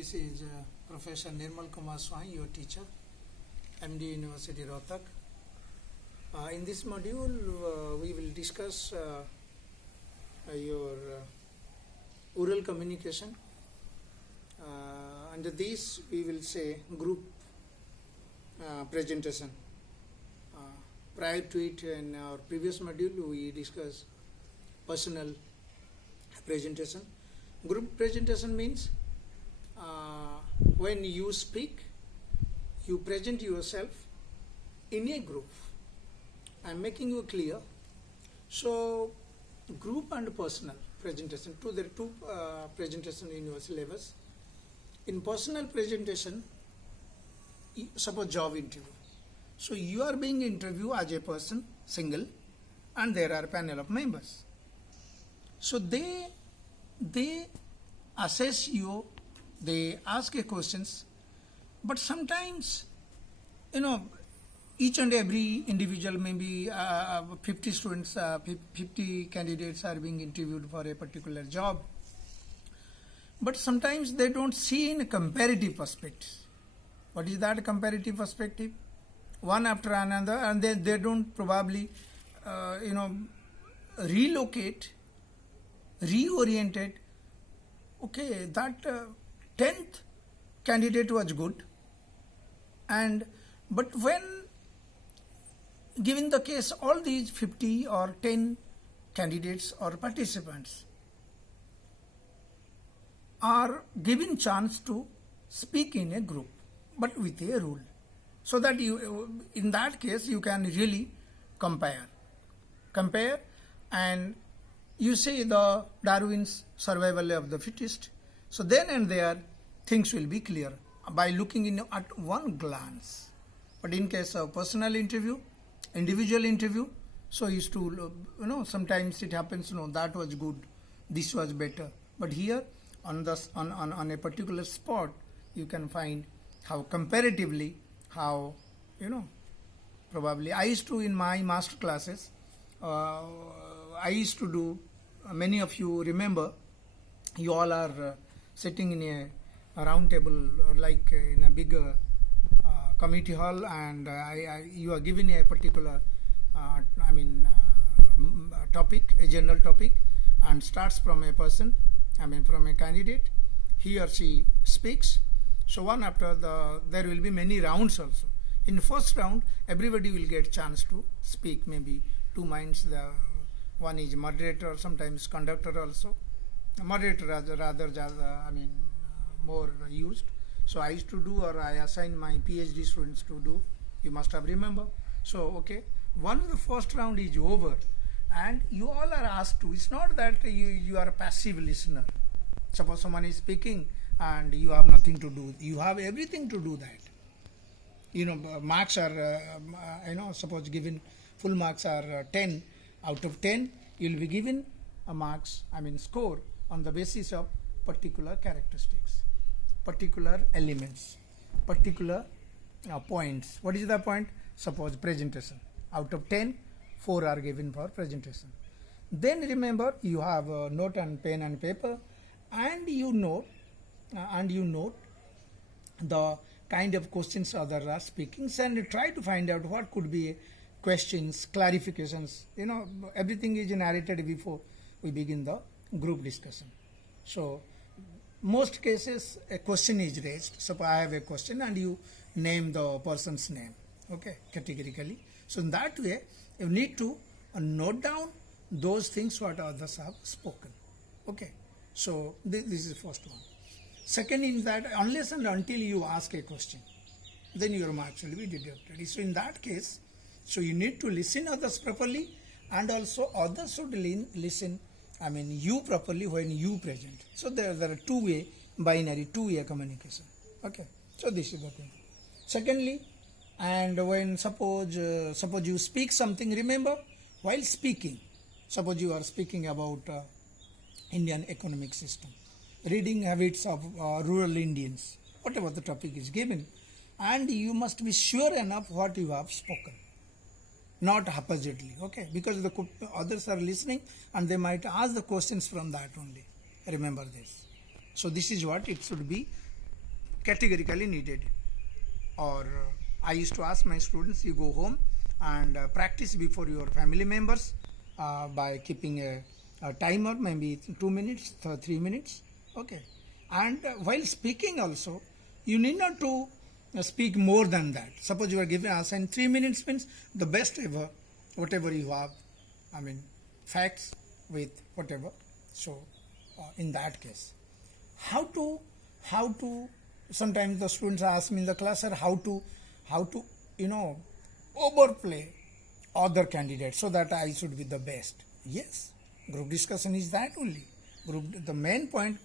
This is Professor Nirmal Kumar Swami, your teacher, MD University Rohtak. In this module, we will discuss your oral communication. Under this, we will say group presentation. Prior to it, in our previous module, we discussed personal presentation. Group presentation means when you speak, you present yourself in a group. I am making you clear. So, group and personal presentation, there are two presentation universal levels. In personal presentation, suppose job interview. So, you are being interviewed as a person, single, and there are a panel of members. So, they assess you, they ask you questions, but sometimes, each and every individual, maybe 50 students, 50 candidates are being interviewed for a particular job. But sometimes they don't see in a comparative perspective. What is that comparative perspective? One after another, and then they don't probably, relocate, reoriented. Okay, that 10th candidate was good, but when given the case, all these 50 or 10 candidates or participants are given chance to speak in a group, but with a rule, so that you, in that case, you can really compare, and you see the Darwin's survival of the fittest. So then and there, things will be clear by looking at one glance. But in case of personal interview, individual interview, so used to, sometimes it happens, that was good, this was better. But here, on a particular spot, you can find how comparatively, probably. I used to, in my master classes, I used to do, many of you remember, you all are sitting in a round table, like in a big committee hall, and you are given a particular, topic, a general topic, and starts from a person, from a candidate. He or she speaks. So one after there will be many rounds also. In the first round, everybody will get chance to speak, maybe two minds. One is moderator, sometimes conductor also. Moderator rather more used. So I used to do, or I assign my PhD students to do. You must have remember. So okay, once the first round is over, and you all are asked to. It's not that you are a passive listener. Suppose someone is speaking and you have nothing to do. You have everything to do that. Marks are, suppose given full marks are 10 out of 10. You will be given a marks, score on the basis of particular characteristics, particular elements, particular points. What is the point? Suppose presentation. Out of 10, 4 are given for presentation. Then remember, you have a note and pen and paper, and you note the kind of questions others are speaking, and try to find out what could be questions, clarifications. Everything is narrated before we begin the group discussion. So most cases a question is raised. Suppose I have a question and you name the person's name, okay, categorically. So in that way, you need to note down those things what others have spoken. Okay, so this is the first one. Second is that unless and until you ask a question, then your marks will be deducted. So in that case, so you need to listen others properly, and also others should listen, you properly when you present. So there are two-way communication. Okay, so this is the thing. Secondly, and when suppose you speak something, remember, while speaking, suppose you are speaking about Indian economic system, reading habits of rural Indians, whatever the topic is given, and you must be sure enough what you have spoken, not haphazardly, okay, because the others are listening and they might ask the questions from that only. Remember this. So this is what it should be categorically needed. Or I used to ask my students, you go home and practice before your family members by keeping a timer, maybe 2 minutes, 3 minutes. Okay. And while speaking also, you need not to speak more than that. Suppose you are given assigned 3 minutes means the best ever, whatever you have, I mean, facts with whatever. So, in that case, how to, sometimes the students ask me in the class, sir, how to, overplay other candidates so that I should be the best. Yes, group discussion is that only. The main point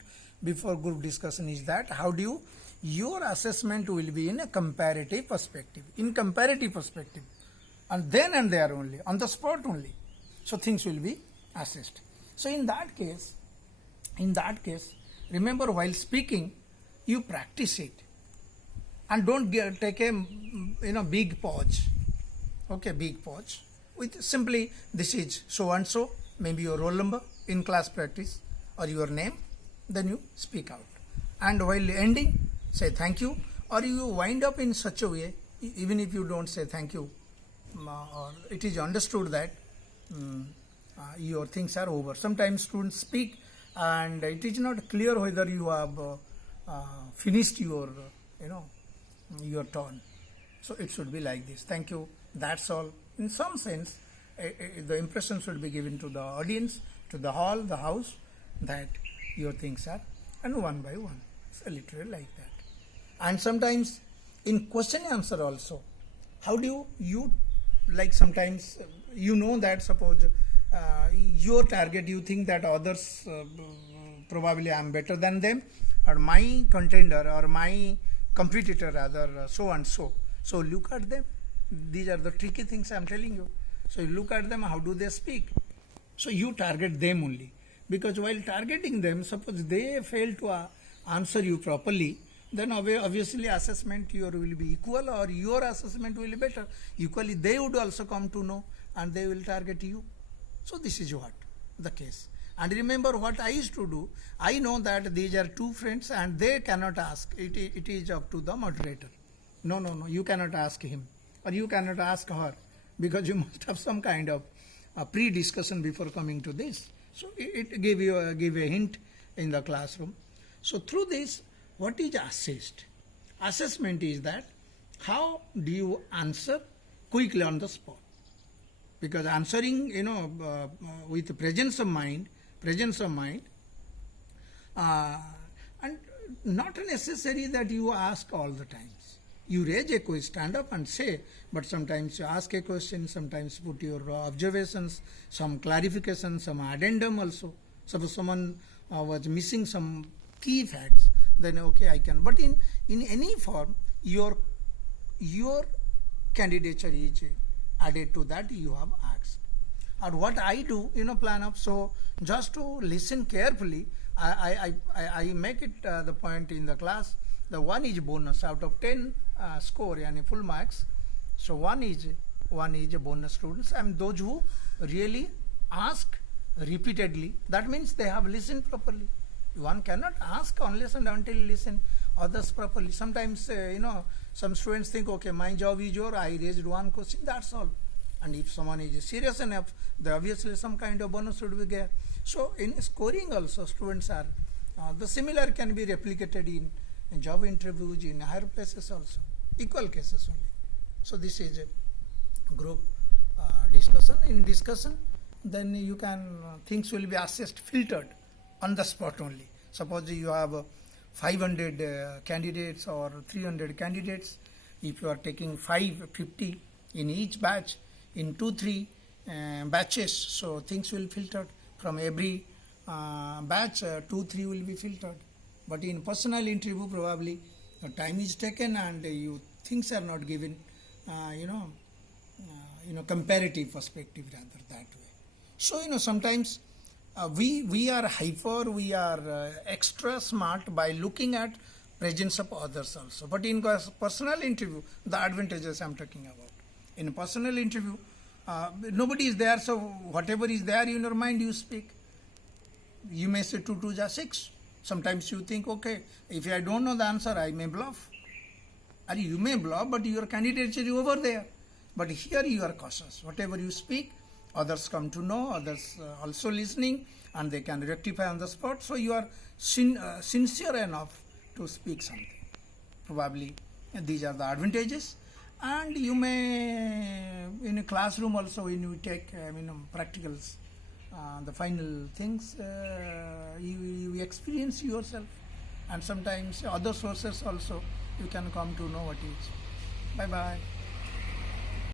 before group discussion is that how do you, your assessment will be in a comparative perspective, and then and there only, on the spot only. So things will be assessed. So in that case, remember while speaking, you practice it, and don't take a big pause. Okay, big pause with simply this is so and so, maybe your roll number in class practice or your name, then you speak out. And while ending, say thank you, or you wind up in such a way, even if you don't say thank you, or it is understood that your things are over. Sometimes students speak and it is not clear whether you have finished your your turn. So it should be like this. Thank you. That's all. In some sense, the impression should be given to the audience, to the hall, the house, that your things are, and one by one. It's literally like that. And sometimes in question answer also, how do you like sometimes that suppose your target, you think that others probably I am better than them, or my contender or my competitor rather so and so. So look at them. These are the tricky things I am telling you. So you look at them, how do they speak? So you target them only. Because while targeting them, suppose they fail to answer you properly, then obviously assessment your will be equal, or your assessment will be better. Equally, they would also come to know and they will target you. So this is what the case. And remember what I used to do. I know that these are two friends and they cannot ask. It is up to the moderator. No, you cannot ask him or you cannot ask her, because you must have some kind of pre-discussion before coming to this. So it gave a hint in the classroom. So through this, what is assessed? Assessment is that how do you answer quickly on the spot? Because answering, with presence of mind, and not necessary that you ask all the times. You raise a question, stand up and say, but sometimes you ask a question, sometimes put your observations, some clarification, some addendum also. Suppose someone was missing some key facts, then okay, I can. But in any form, your candidature is added to that you have asked. And what I do, plan up, so just to listen carefully, I make it the point in the class. The 1 is bonus out of 10 score, yani full marks. So one is a bonus students, and those who really ask repeatedly. That means they have listened properly. One cannot ask unless and until listen others properly. Sometimes some students think, okay, my job is over, I raised one question, that's all. And if someone is serious enough, then obviously some kind of bonus should be there. So in scoring also, students are the similar can be replicated in job interviews, in higher places also, equal cases only. So this is a group discussion. In discussion, then you can things will be assessed, filtered on the spot only. Suppose you have 500 candidates or 300 candidates. If you are taking 50 in each batch, in 2-3 batches, so things will filtered from every batch. 2-3 will be filtered. But in personal interview, probably time is taken and things are not given, comparative perspective rather that way. So sometimes we are hyper, we are extra smart by looking at presence of others also. But in personal interview, the advantages I am talking about. In personal interview, nobody is there, so whatever is there in your mind, you speak. You may say 2 2s are 6. Sometimes you think, okay, if I don't know the answer, I may bluff. Or you may bluff, but your candidature is over there. But here you are cautious. Whatever you speak, others come to know, others also listening, and they can rectify on the spot. So you are sincere enough to speak something. Probably these are the advantages. And you may, in a classroom also, when you take practicals, the final things, you experience yourself. And sometimes other sources also, you can come to know what is. Bye-bye.